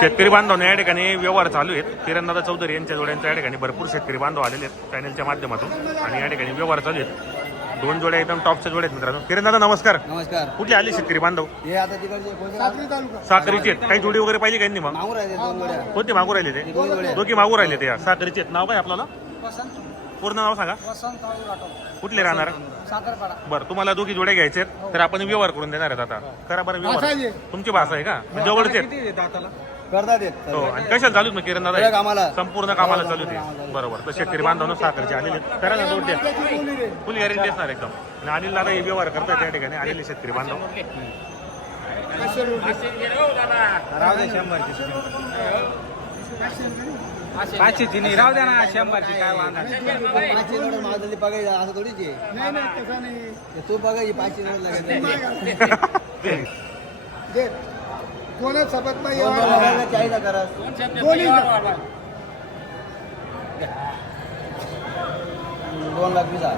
शेतकरी बांधवांना या ठिकाणी व्यवहार चालू आहेत. किरणदादा चौधरी यांच्या जोड्यांच्या या ठिकाणी भरपूर शेतकरी बांधव आलेले आहेत चॅनलच्या माध्यमातून. आणि या ठिकाणी व्यवहार चालू आहेत. दोन जोड्या एकदम टॉपच्या जोड्या आहेत मित्रांनो. किरणदादा नमस्कार. नमस्कार. कुठले आले शेतकरी बांधव? हे आता तिकडचे कोणते साखरीचे आहेत. काही जोडी वगैरे पाहिजे काही नाही मग? मागून राहिले दोन गोड्या कोणते मागू राहिले ते? दोघी मागू राहिले ते साखरीचे आहेत. नाव काय आपल्याला? पूर्ण नाव सांगा. कुठले राहणार? बरं तुम्हाला दोघी जोड्या घ्यायचे आहेत. तर आपण व्यवहार करून देणार आहेत आता. करा बरं व्यवहार. तुमची भाषा आहे का? जवळचे आहेत. करतात हो. आणि कशाला चालू आहेत मग किरण सगळ्या दादा कामाला संपूर्ण कामाला चालू होते बरोबर. तर शेतकरी बांधवांना साखरचे आलेले आहेत. करा ना जोड द्या फुल गॅरंटी असणार एकदम. आणि अनिल दादा हे व्यवहार करतात त्या ठिकाणी. आलेले शेतकरी बांधव. पाचशे ची नाही राहू द्या ना शंभरची काय वांधा पाचशे नोट माझं बघायचं असं थोडीच आहे. ते तू बघायची पाचशे नोट लागेल. सोबत नाही दोन लाख वीस हजार.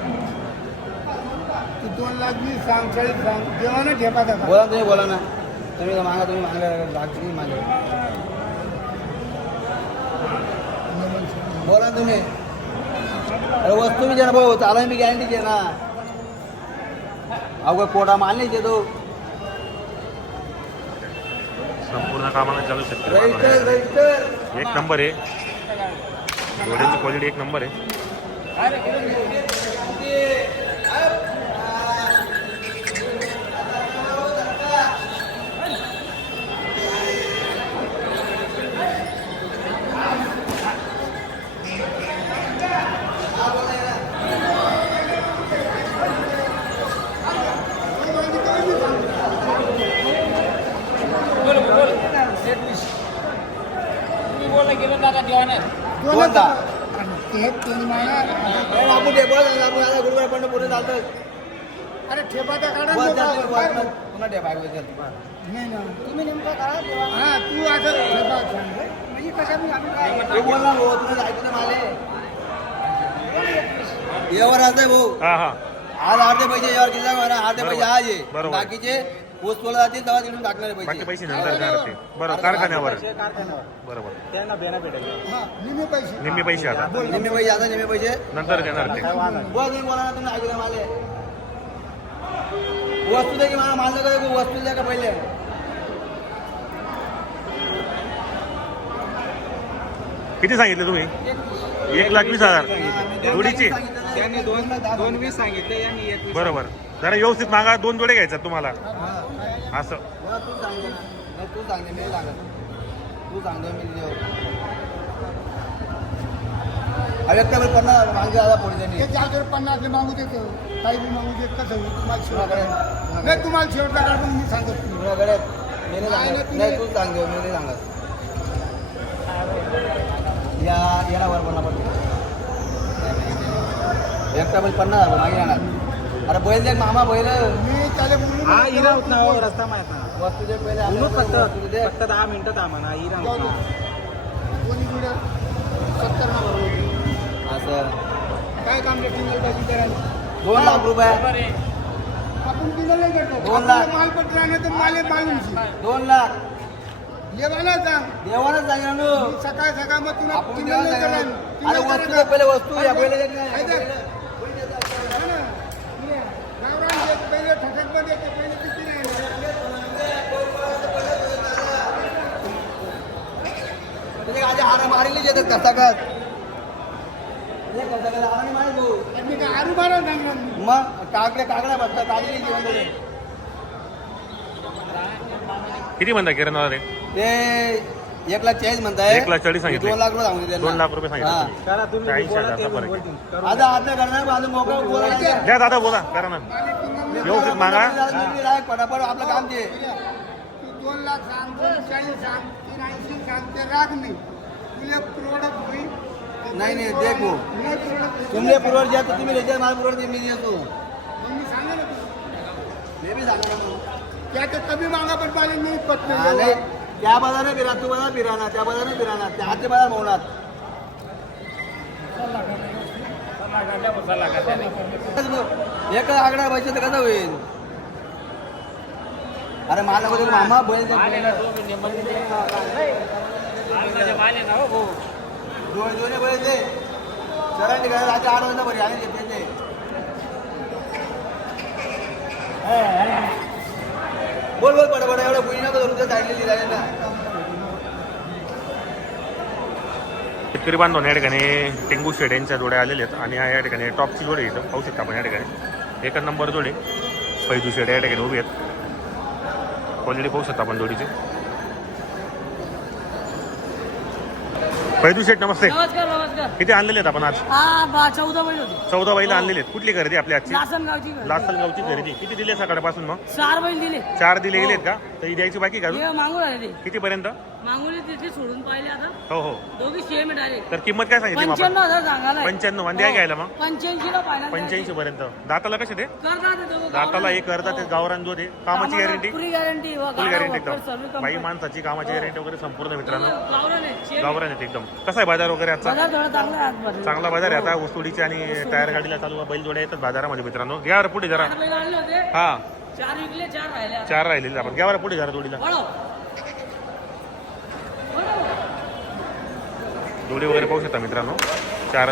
तू दोन लाख वीस सांग चाळीस सांग. जेव्हा ना ठेपा दाखवा बोला ना तुम्ही बोला ना. तुम्ही मागा तुम्ही मागा. लाख तुम्ही मागा. बोला ना तुम्ही. अरे वस्तू मी ना भाऊ चालू मी गॅरंटी दे ना अवघड पोटा माल नाही देतो. संपूर्ण कामाला चालू. रजिस्टर एक नंबर आहे. जोड्यांची क्वालिटी एक नंबर आहे. कोणता? हे तीन महिना अरे बापू ते बोल ना, बापू आता गुरुवार पण पुढे चालतं अरे ठेपा काढा तुम्ही. नाही ना नेमका काढा. हा तू आता ठेपा सांग रे. म्हणजे कशा मी आम्ही काय तू बोल ना भाऊ तुम्ही ऐकू ना माले यावर आज आहे भाऊ हा हा आज अर्धे पैसे यावर किती अर्धे पैसे बरोबर. आज आहे बरोबर. बाकीचे पोस्ट बोला जातील तेव्हा तिकडून टाकणारे बाकी पैसे पैसे नंतर देणार ते बरोबर कारखान्यावर. कारखान्यावर. बरोबर. त्यांना बेना भेटेल. हा निम्मे पैसे. निम्मे पैसे आता. निम्मे पैसे आता निम्मे पैसे. नंतर देणार ते. बोला तुम्ही बोला ना तुम्ही ऐकू ना माले. वस्तू दे की मला माल देऊ, वस्तू द्या का पहिले? किती सांगितले तुम्ही? एक लाख वीस हजार. जोडीची. त्यांनी दोन दोन वीस सांगितले यांनी एक वीस बरोबर. जरा व्यवस्थित मागा दोन जोडे घ्यायच्यात तुम्हाला. असं. तू सांगते ना. नाही, तू सांगते मी सांगत. तू सांगतो मी देऊ. व्यक्त पन्नास मागे त्यांनी पन्नास बी मागू देतो काही बी मागू देत कसं होईल? तुम्हाला शेवटला नाही तुम्हाला काढून मी सांगत. तुझ्याकडे मी नाही सांगत. नाही तू सांगतो मी नाही सांगत. या याला वर पन्नास पडतो एकटा बैल पन्नास हजार मागे येणार अरे बैल देख मामा बैल. मी त्याला बोलून हा इरा होत ना हो, रस्ता माहीत ना वस्तू दे पहिले म्हणून फक्त वस्तू दे फक्त दहा मिनिटं थांबा ना होत ना. दोन्ही जुड्या? सत्तर ना बरोबर. असं. काय काम रे टिंगल बाजी करायला? दोन लाख रुपये. आपण टिंगल नाही करतो. दोन लाख. आपल्याला माल पत्र नाही तर माले मालूमशी दोन लाख. जेवायला सांग देवानच. मी सकाळ सकाळ मग तुला आपण टिंगल देवाला नाही सांगितलं. करणार. अरे वस्तू दे करणार. पहिले वस्तू या पहिले. आहे? है ना? ये. गावरान जे पहिले ठटकमध्ये येते, पहिले किती नाही तुझे हार मारली. मग बसतात दिले किती म्हणता किरण ते एक लाख चाळीस म्हणताय. एक लाख चाळीस सांगितले. दोन लाख रुपये सांगून दिले दोन लाख रुपये सांगितले. चाळीस हजारचा फरक आहे. आता आता करणार बाजू मोकळं बोलायचं. द्या दादा बोला. करा ना. व्यवस्थित मागा. पटापट आपलं काम तू दोन लाख सांग दोन चाळीस सांग तीन ऐंशी सांग ते राग नाही तुला प्रोडक्ट होईल नाही नाही देख तुमले पुरवठ द्या तर तुम्ही लेजर मला पुरवठ दे, मी देतो मी सांगा ना मी बी सांगणार मग त्या तर कमी मागा पण पाले नाही पट हा, नाही त्या बाजाराने फिरा तू बाजार फिराना त्या बाजाराने फिराना त्या हाते बाजार मोडणार एक आकडा पैसे तर कसं होईल अरे मला बोलले मामा बैल हो दोन दोन्ही बरे ते सरांनी काय रात्री आठ वाजता बरी आणि घेतले ते. बोल बोल पडा पडा एवढं बुई नको धरून ते सांगितलेली राहिले ना. शेतकरी बांधव या ठिकाणी टेंगू शेड यांच्या जोड्या आलेल्या आहेत आणि या ठिकाणी टॉपची जोडी पाहू शकता आपण या ठिकाणी. एकच नंबर जोडी. पैदू शेड या ठिकाणी उभी आहेत. क्वालिटी पाहू शकता आपण जोडीची. पैदू शेट नमस्ते. नमस्कार नमस्कार. किती आणलेले आहेत आपण आज? हा बा चौदा बैल होते. चौदा बैल आणलेले आहेत. कुठली खरेदी आपली आजची? लासनगावची बैल. लासलगावची खरेदी. किती दिली सकाळपासून मग? चार बैल दिले. चार दिले गेलेत का? तर ही द्यायची बाकी का अजून? हे मागून आले ते किती पर्यंत मागुली तिथे सोडून पाहिले आता. हो हो. दोघी सेम डायरेक्ट तर किंमत काय सांगितली पंच्याण्णव हजार सांगायला पंच्याण्णव आणि द्या घ्यायला मग. पंच्याऐंशी ला पाहिला पंच्याऐंशी पर्यंत. दाताला कसे ते? ते दोघं दाताला एक. करता ते गावरान दूध आहे कामाची गॅरंटी पुरी गॅरंटी फुल गॅरंटी एकदम. बाई माणसाची कामाची गॅरंटी वगैरे संपूर्ण मित्रांनो. गावरान आहेत एकदम. कसा आहे बाजार वगैरे आजचा? थोडा चांगला आहे आजमध्ये. चांगला बाजार आहे आता. ऊसतोडीची आणि टायर गाडीला चालू बैल जोड्या येतात बाजारामध्ये मित्रांनो. घ्या बरं पुढे जरा. आणले होते. हा. चार विकले चार राहिले आता. चार राहिलेले आपण. घ्या बरं पुढे जरा जोडीला. वळव. जोडी वगैरे पाहू शकता मित्रांनो. चार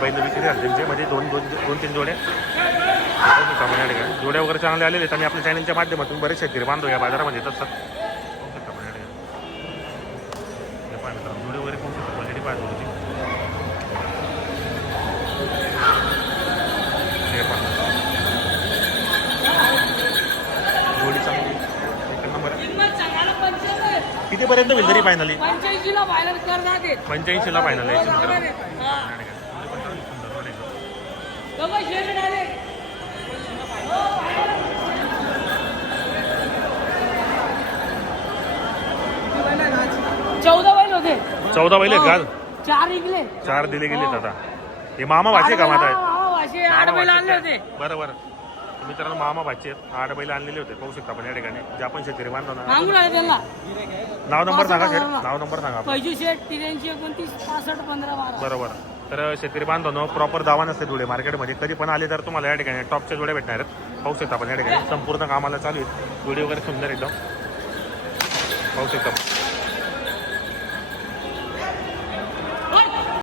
बैल विक्री आहेत त्यांचे म्हणजे दोन दोन दोन तीन जोड्या. पाहू शकता म्हणजे ठिकाणी. जोड्या वगैरे चांगले आलेले आहेत आणि आपल्या चॅनलच्या माध्यमातून बरेच शेतकरी बांधव या बाजारामध्ये येत असतात कितीपर्यंत होईल तरी फायनली पंच्याऐंशी ला करणार पंच्याऐंशीला फायनल आहे. गावरान मित्रांनो आहे. हा. या ठिकाणी. जोडी पण चांगली सुंदर जोडी आहे. दोघं सेम डायरेक्ट चौदा बैल होते. चौदा बैल आहेत का? चार विकले चार दिले गेलेत आता. हे मामा भाचे का माता मामा भाचे मित्रांनो मामा भाचे आहेत. आठ बैल आणलेले होते. पाहू शकता आपण या ठिकाणी. जे आपण शेतकरी ना. त्यांना नाव नंबर सांगा शेठ नाव नंबर सांगा आपला. पैजू शेट तिऱ्याऐंशी एकोणतीस पासष्ट पंधरा बारा. बरोबर. तर शेतकरी बांधवांनो प्रॉपर दावा नसते जुडे मार्केटमध्ये कधी पण आले तर तुम्हाला या ठिकाणी टॉपच्या जोड्या भेटणार आहेत. पाहू शकता आपण या ठिकाणी. संपूर्ण कामाला चालू आहे जोडी वगैरे सुंदर एकदम. पाहू शकता